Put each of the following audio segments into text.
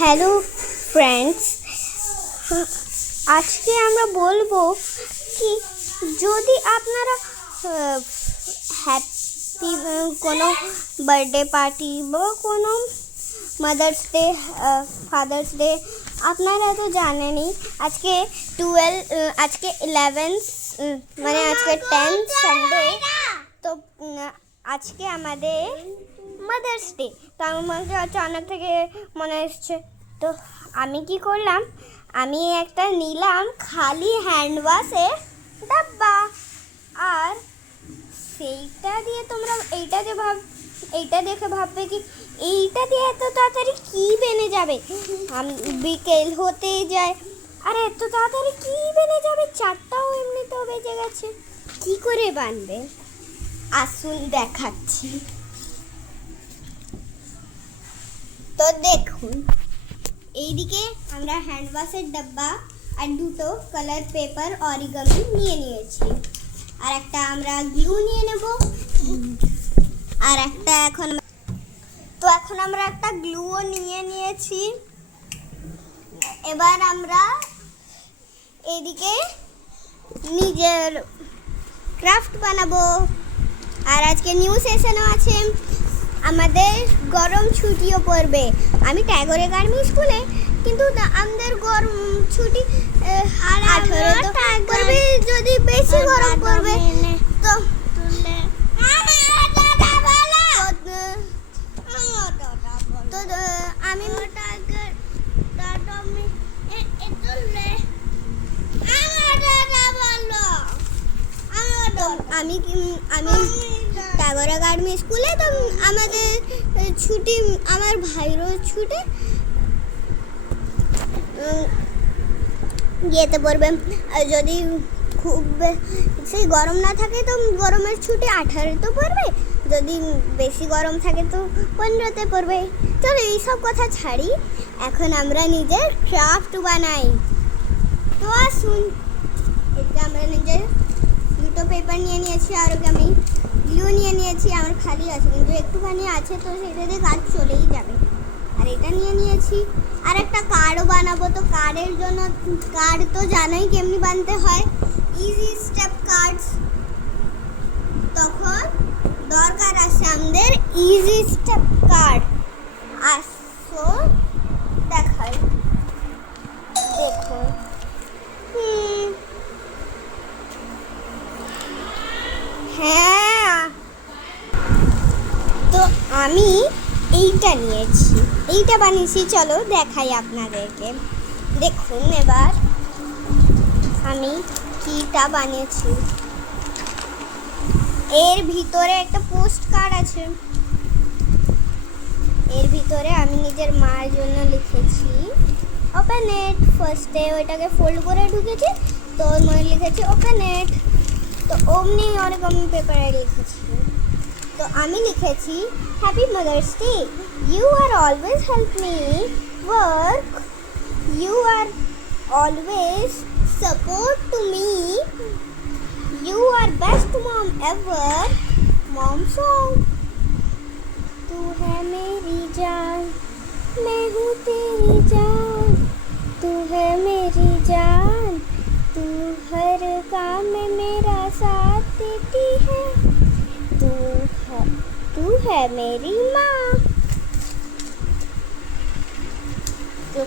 Hello friends, আজকে আমরা বলবো কি যদি আপনারা হ্যাপি কোনো বার্থডে পার্টি বা কোনো মাদার্স ডে, ফাদার্স ডে, আপনারা তো জানেনই আজকে 11 মানে আজকে 10 সানডে, তো আজকে আমাদের মাদার্স ডে। তো আমাকে অচানক থেকে মনে এসছে, তো আমি কি করলাম, আমি একটা নিলাম খালি হ্যান্ড ওয়াশের ডাব্বা, আর সেইটা দিয়ে তোমরা এইটা দেখে ভাববে কি এইটা দিয়ে এত তাড়াতাড়ি কি বেনে যাবে, বিকেল হতেই যায়, আর এত তাড়াতাড়ি কি বেনে যাবে, 4টাও এমনিতেও বেজে গেছে, কি করে বানবে আসুন দেখাচ্ছি। তো দেখুন, এইদিকে আমরা হ্যান্ড ওয়াশের ডাব্বা আর দুটো কালার পেপার অরিগামি নিয়ে নিয়েছি, আর একটা আমরা গ্লু নিয়ে নেব, আর একটা এখন আমরা একটা গ্লুও নিয়ে নিয়েছি। এবার আমরা এদিকে নিজের ক্রাফট বানাবো, আর আজকে নিউ সেশনও আছে, আমাদের গরম ছুটিও পড়বে। আমি ট্যাগরে গার্মেন্টস স্কুলে, কিন্তু আমাদের গরম ছুটি 18 পড়বে, যদি বেশি গরম পড়বে তো আমি টাগরা গার্মেন্টস স্কুলে, তো আমাদের ছুটি, আমার ভাইরও ছুটি ইয়েতে পড়বে, যদি খুব বেশি গরম না থাকে তো গরমের ছুটি 18 তো পড়বে, যদি বেশি গরম থাকে তো 15তে পড়বে। চলো এইসব কথা ছাড়ি, এখন আমরা নিজের ক্রাফট বানাই। তো আসুন, এটা আমরা নিজের দুটো পেপার নিয়ে নিয়েছি, আর ওকে আমি গ্লু নিয়ে নিয়েছি, আমার খালি আছে কিন্তু একটুখানি আছে, তো সেটা দিয়ে কাজ চলেই যাবে। আর এটা নিয়ে নিয়েছি, আর একটা কার্ডও বানাবো, তো কার্ডের জন্য কার্ড তো জানোই কেমনি বানাতে হয়, ইজি স্টেপ কার্ডস, তখন দরকার আছে আমাদের ইজি স্টেপ কার্ড। আসো দেখাই, দেখো, হ্যাঁ, তো আমি এইটা নিয়েছি, এইটা বানিয়েছি, চলো দেখাই আপনাদেরকে। দেখুন এবার আমি কিটা বানিয়েছি, এর ভিতরে একটা পোস্ট কার্ড আছে, এর ভিতরে আমি নিজের মার জন্য লিখেছি ওপেন ইট, ফার্স্টে ওইটাকে ফোল্ড করে ঢুকেছি, তো ওর মনে লিখেছি ওপেন ইট, তো অমনি ওরকম পেপারে লিখেছি, তো আমি লিখেছি happy mother's day, you are always help me work, you are always support to me, you are best mom ever, mom song, तू है मेरी जान, मैं हूँ तेरी जान, तू है मेरी जान, तू हर काम में मेरा साथ देती है, तू है मेरी माँ। তো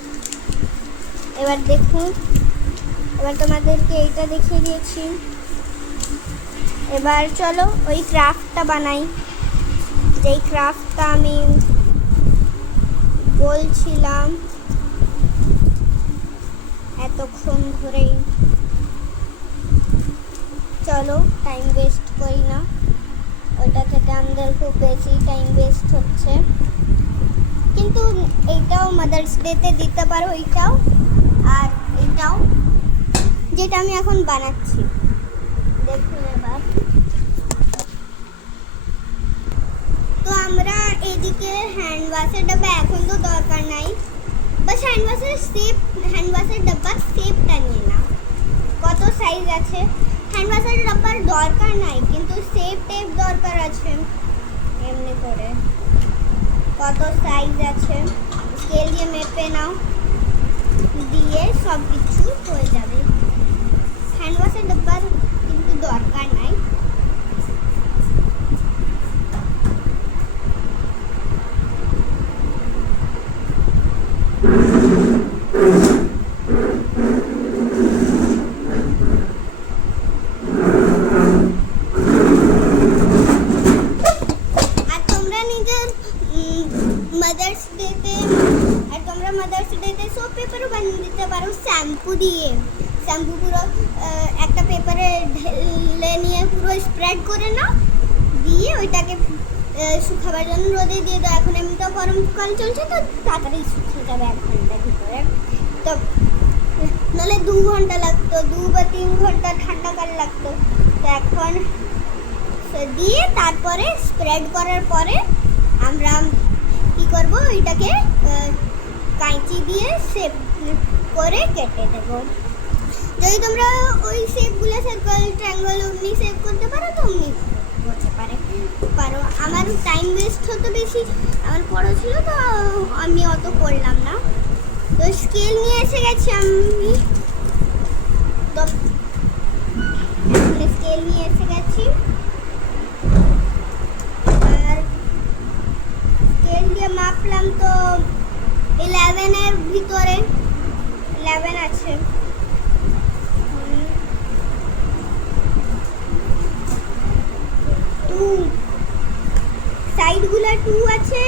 এবার দেখুন, এবার তোমাদেরকে এইটা দেখিয়ে দিয়েছি, এবার চলো ওই ক্রাফটটা বানাই, যেই ক্রাফটটা আমি বলছিলাম এতক্ষণ ধরেই। চলো টাইম ওয়েস্ট করি না, ওটা থেকে আমাদের খুব বেশি টাইম ওয়েস্ট হচ্ছে, কিন্তু এইটাও মাদার্স ডেতে দিতে পারো, এইটাও আর এইটাও, যেটা আমি এখন বানাচ্ছি। দেখুন এবার, তো আমরা এদিকে হ্যান্ড ওয়াশের ডাব্বা এখন তো দরকার নাই, বাস হ্যান্ড ওয়াশের ডাব্বার শেপটা নিয়ে নাও, কত সাইজ আছে, হ্যান্ড ওয়াশের ডাব্বার দরকার নাই কিন্তু শেপ টেপ দরকার আছে, এমনি করে কত সাইজ আছে স্কেল দিয়ে মেপে নাও, দিয়ে সব কিছু হয়ে যাবে। হ্যান্ড ওয়াশের ডাব্বার কিন্তু দরকার নাই। মাদার্স ডেতে সব পেপারও বানিয়ে দিতে পারো শ্যাম্পু দিয়ে। শ্যাম্পু পুরো একটা পেপারে ঢেলে নিয়ে পুরো স্প্রেড করে নাও, দিয়ে ওইটাকে শুকাবার জন্য রোদে দিয়ে দাও। এখন এমনিতেও গরমকাল চলছে তো তাড়াতাড়ি শুকিয়ে যাবে 1 ঘন্টার ভিতরে। তো নাহলে 2 ঘন্টা লাগতো, 2 বা 3 ঘন্টা ঠান্ডাকাল লাগতো। তো এখন দিয়ে তারপরে স্প্রেড করার পরে আমরা কি করব, ওইটাকে কাঁচি দিয়ে শেপ করে কেটে দেব। যদি তোমরা ওই শেপগুলো সার্কেল ট্রায়াঙ্গল অমনি শেপ করতে পারো তো অমনি করতে পারো। আমার টাইম ওয়েস্ট হতো বেশি, আমার পড়া ছিল তো আমি অত করলাম না। তো স্কেল নিয়ে এসে গেছি আমি, তো স্কেল নিয়ে এসে গেছি আর স্কেল দিয়ে মাপলাম তো 11 এর ভিতরে 11 আছে। সাইডগুলা 2 আছে,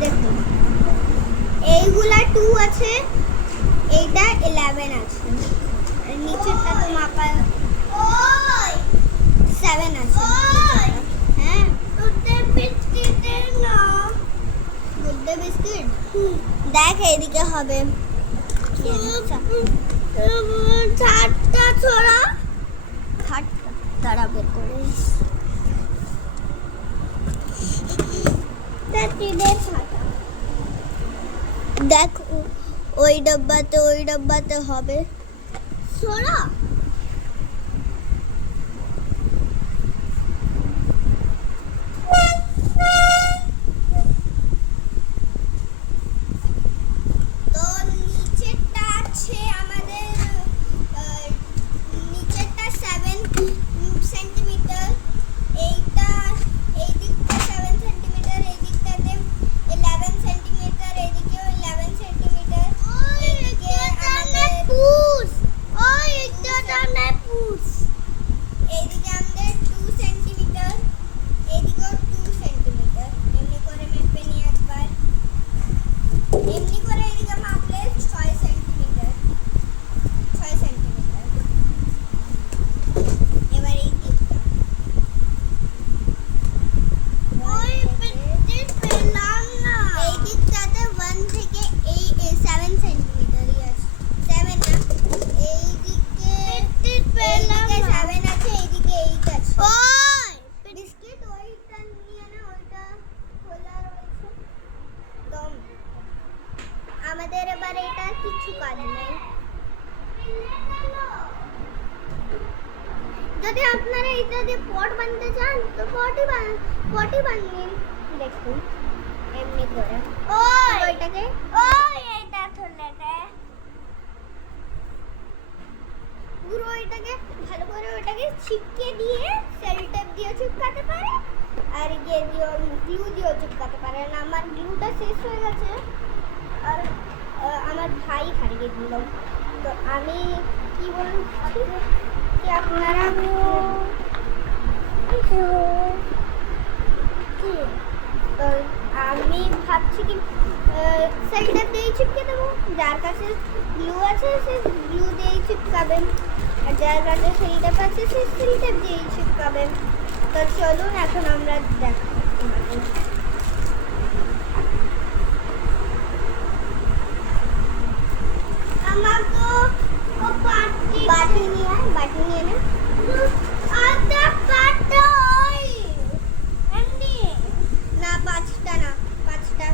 দেখো এইগুলা 2 আছে, এইটা 11 আছে, আর নিচেরটা তো মাপা 7 আছে। হ্যাঁ গুড্ডে বিস্কিটের না, গুড্ডে বিস্কিট দেখ এদিকে হবে। ছাড়টা ছড়া, ছাড়টা তারা বের করে দেখ ওই ডাব্বাতে হবে ছড়া। আমাদের এবার এটা কিছু কাজ নেই। যদি আপনারা এটা দিয়ে পট বানাতে চান তো পটই বানিয়ে দেখুন এমনি করে। ওইটাকে এটা ধরলে পুরো এটাকে ভালো করে ওটাকে চিপকে দিয়ে সেল টেপ দিয়ে চিপকাতে পারে, আর গিয়ে দিয়ে গ্লু দিয়েও চিপকাতে পারে। না আমার গ্লুটা শেষ হয়ে গেছে আর আমার ভাই হারিয়ে দিল, তো আমি কি বলছি কি আপনারা তো আমি ভাবছি কি সেলটা দিয়ে চিপকে দেবো। যার কাছে গ্লু আছে সে গ্লু দিয়েই চিপকাবেন, আর যার কাছে সেলটা আছে সে সেলটা দিয়েই চিপকাবেন। তো চলুন এখন আমরা দেখাবো। আমার তো বাটি নিয়ে নে আদা পাটা এমনি না, 5টা না, 5টা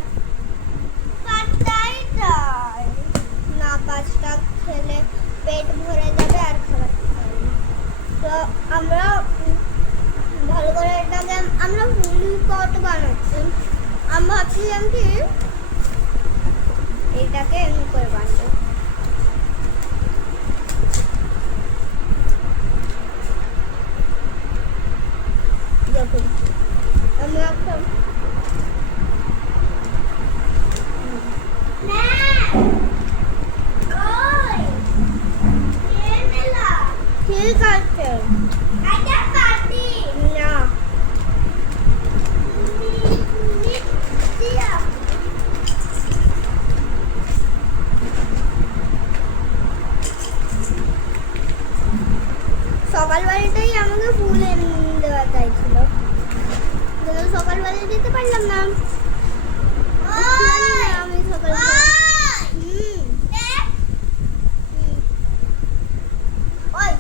পাটাই দাও না, 5টা খেলে পেট ভরে যাবে আর খাবার খাবে। তো আমরা ভালো করে এটাকে আমরা ফুল পট বানাচ্ছি। আমি ভাবছিলাম কি সকালবেলাটাই আমাকে ফুল এনে দেওয়া চাইছিল, কিন্তু সকালবেলা যেতে পারলাম না। জানি না আমি সকালবেলা ওই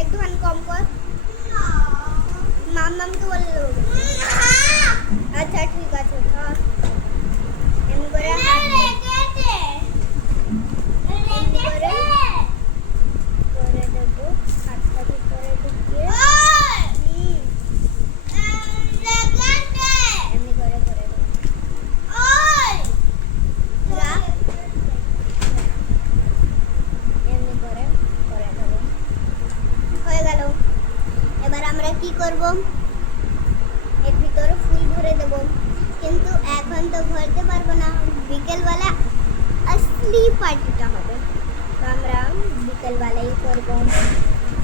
একটুখানি কম কর, মামকে বলে দেবো। আচ্ছা ঠিক আছে, এমনি করে করে দেবো হাতটা ভিতরে ঢুকিয়ে এমনি করে করে দেবো। এমনি করে করে দেবো, হয়ে গেল। এবার আমরা কি করব, এর ভিতরে ফুল ভরে দেব, কিন্তু এখন তো ভরতে পারবো না, বিকেলবেলা আসলি পার্টিটা হবে, তো আমরা বিকেলবেলাই করব।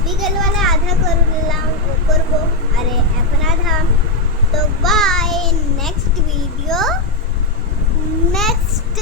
বিকেলবেলা আধা করব, আরে এখন আধা। তো বাই, নেক্সট ভিডিও, নেক্সট